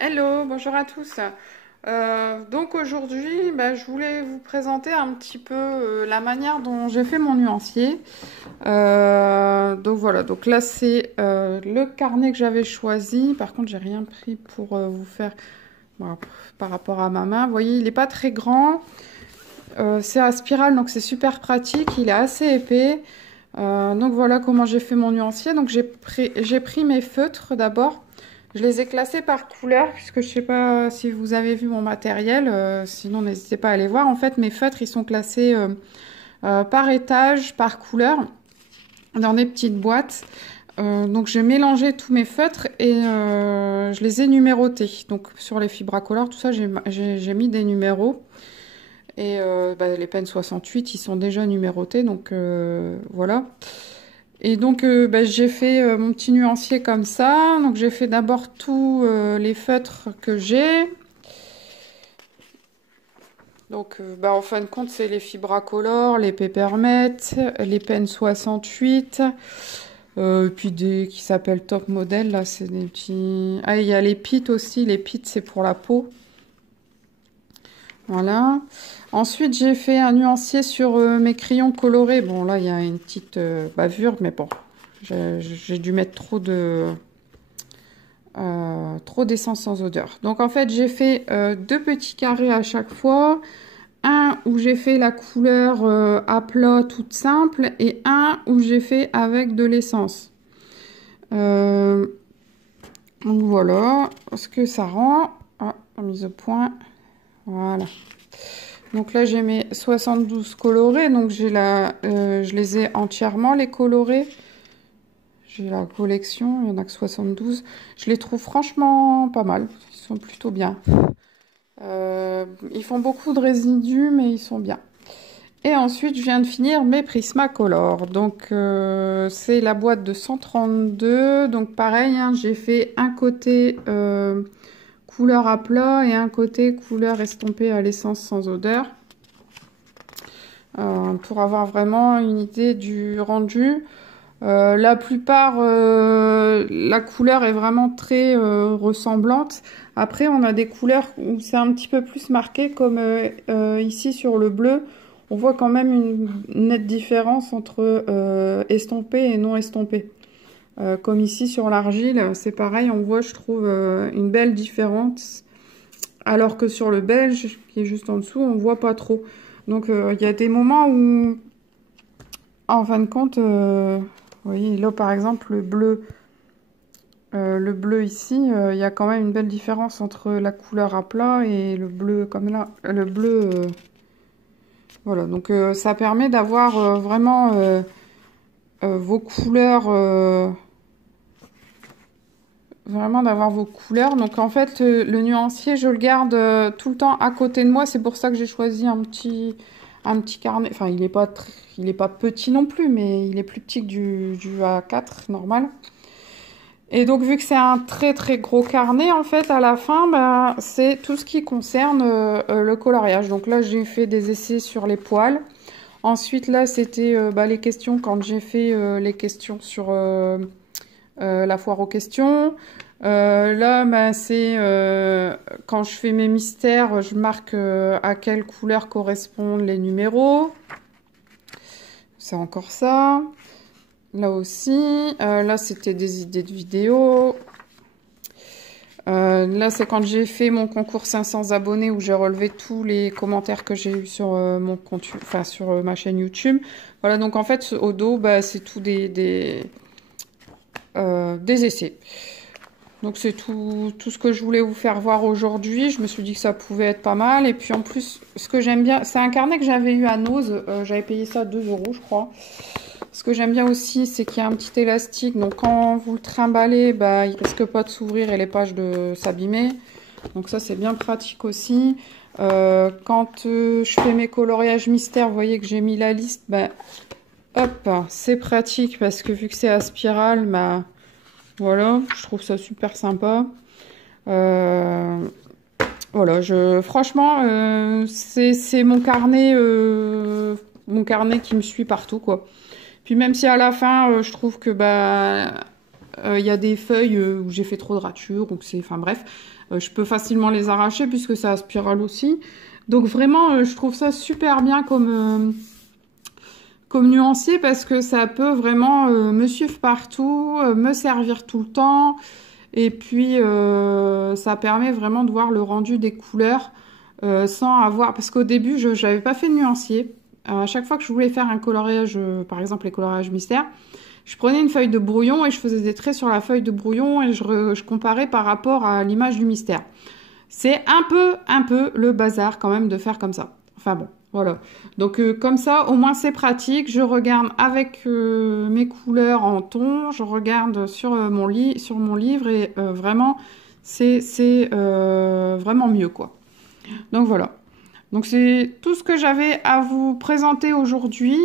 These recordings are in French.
Hello, bonjour à tous. Donc aujourd'hui, je voulais vous présenter un petit peu la manière dont j'ai fait mon nuancier. Donc voilà, donc là c'est le carnet que j'avais choisi. Par contre, j'ai rien pris pour vous faire voilà, par rapport à ma main. Vous voyez, il n'est pas très grand. C'est à spirale, donc c'est super pratique. Il est assez épais. Donc voilà comment j'ai fait mon nuancier. Donc j'ai pris mes feutres d'abord. Je les ai classés par couleur, puisque je sais pas si vous avez vu mon matériel, sinon n'hésitez pas à aller voir. En fait, mes feutres, ils sont classés par étage, par couleur, dans des petites boîtes. Donc j'ai mélangé tous mes feutres et je les ai numérotés. Donc sur les fibracolores, tout ça, j'ai mis des numéros. Et les pens 68, ils sont déjà numérotés, donc voilà. Et donc j'ai fait mon petit nuancier comme ça. Donc j'ai fait d'abord tous les feutres que j'ai. Donc en fin de compte c'est les fibracolores, les Peppermint, les pens 68. Puis des qui s'appellent Top Model, là c'est des petits... Ah, il y a les Pit aussi, les Pit c'est pour la peau. Voilà. Ensuite, j'ai fait un nuancier sur mes crayons colorés. Bon, là, il y a une petite bavure, mais bon, j'ai dû mettre trop d'essence sans odeur. Donc, en fait, j'ai fait deux petits carrés à chaque fois. Un où j'ai fait la couleur à plat toute simple et un où j'ai fait avec de l'essence. Donc, voilà ce que ça rend. Ah, mise au point. Voilà. Donc là, j'ai mes 72 colorés. Donc je les ai entièrement, les colorés. J'ai la collection, il n'y en a que 72. Je les trouve franchement pas mal. Ils sont plutôt bien. Ils font beaucoup de résidus, mais ils sont bien. Et ensuite, je viens de finir mes Prismacolor. Donc, c'est la boîte de 132. Donc, pareil, hein, j'ai fait un côté couleur à plat et un côté couleur estompée à l'essence sans odeur. Pour avoir vraiment une idée du rendu. La plupart, la couleur est vraiment très ressemblante. Après, on a des couleurs où c'est un petit peu plus marqué, comme ici sur le bleu. On voit quand même une nette différence entre estompé et non estompé. Comme ici sur l'argile, c'est pareil, on voit, je trouve, une belle différence. Alors que sur le belge, qui est juste en dessous, on voit pas trop. Donc, il y a des moments où, en fin de compte, vous voyez, là, par exemple, le bleu ici, il y a quand même une belle différence entre la couleur à plat et le bleu, comme là, le bleu... voilà, donc ça permet d'avoir vraiment vos couleurs... vraiment d'avoir vos couleurs. Donc en fait, le nuancier, je le garde tout le temps à côté de moi. C'est pour ça que j'ai choisi un petit carnet. Enfin, il est pas petit non plus, mais il est plus petit que du A4 normal. Et donc, vu que c'est un très très gros carnet, en fait, à la fin, c'est tout ce qui concerne le coloriage. Donc là, j'ai fait des essais sur les poils. Ensuite, là, c'était les questions quand j'ai fait les questions sur la foire aux questions. Là, c'est quand je fais mes mystères, je marque à quelle couleur correspondent les numéros. C'est encore ça. Là aussi. Là, c'était des idées de vidéos. Là, c'est quand j'ai fait mon concours 500 abonnés où j'ai relevé tous les commentaires que j'ai eu sur mon compte, enfin sur ma chaîne YouTube. Voilà, donc en fait, au dos, c'est tout des essais. Donc c'est tout ce que je voulais vous faire voir aujourd'hui. Je me suis dit que ça pouvait être pas mal. Et puis en plus, ce que j'aime bien, c'est un carnet que j'avais eu à Nose. J'avais payé ça 2 €, je crois. Ce que j'aime bien aussi, c'est qu'il y a un petit élastique. Donc quand vous le trimballez, il risque pas de s'ouvrir et les pages de s'abîmer. Donc ça, c'est bien pratique aussi. Quand je fais mes coloriages mystères, vous voyez que j'ai mis la liste. Hop, c'est pratique parce que vu que c'est à spirale, voilà, je trouve ça super sympa. Voilà, franchement, c'est mon carnet qui me suit partout, quoi. Puis même si à la fin, je trouve que y a des feuilles où j'ai fait trop de ratures, donc enfin bref. Je peux facilement les arracher puisque c'est à spirale aussi. Donc vraiment, je trouve ça super bien comme nuancier parce que ça peut vraiment me suivre partout, me servir tout le temps. Et puis, ça permet vraiment de voir le rendu des couleurs sans avoir... Parce qu'au début, je n'avais pas fait de nuancier. À chaque fois que je voulais faire un coloriage, par exemple les coloriages mystères, je prenais une feuille de brouillon et je faisais des traits sur la feuille de brouillon et je comparais par rapport à l'image du mystère. C'est un peu le bazar quand même de faire comme ça. Enfin bon, voilà. Donc comme ça, au moins c'est pratique. Je regarde avec mes couleurs en ton, je regarde sur mon livre et vraiment, c'est vraiment mieux quoi. Donc voilà. Donc c'est tout ce que j'avais à vous présenter aujourd'hui.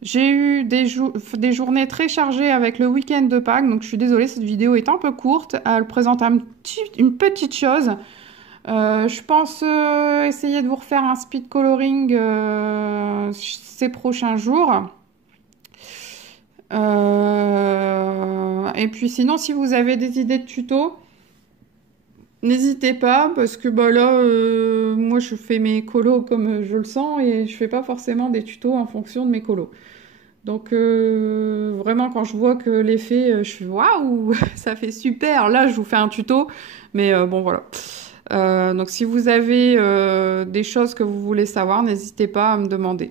J'ai eu des journées très chargées avec le week-end de Pâques, donc je suis désolée, cette vidéo est un peu courte. Elle présente une petite chose. Je pense essayer de vous refaire un speed coloring ces prochains jours. Et puis sinon, si vous avez des idées de tutos, n'hésitez pas, parce que bah là, moi je fais mes colos comme je le sens et je fais pas forcément des tutos en fonction de mes colos. Donc vraiment quand je vois que l'effet, je fais waouh, ça fait super. Là, je vous fais un tuto, mais bon voilà. Donc si vous avez des choses que vous voulez savoir, n'hésitez pas à me demander.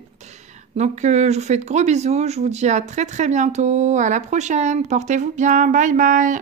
Donc je vous fais de gros bisous, je vous dis à très bientôt, à la prochaine, portez-vous bien, bye bye.